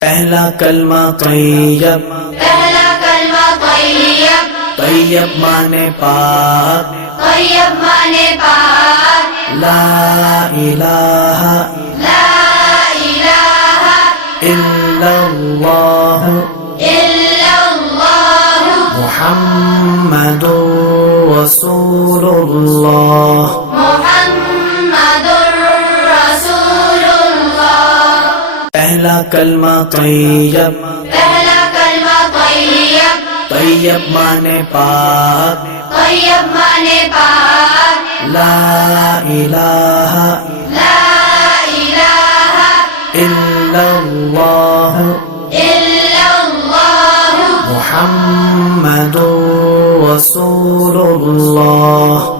پہلا کلمہ طیب، پہلا کلمہ طیب، طیب مانے پاک، طیب مانے پاک، لا الہ لا الہ الا اللہ الا اللہ محمد رسول اللہ۔ محمد رسول اللہ۔ پہلا کلمہ طیب، پہلا کلمہ طیب، طیب مانے پاک، طیب مانے پاک، لا الہ لا الہ الا اللہ الا اللہ محمد رسول اللہ۔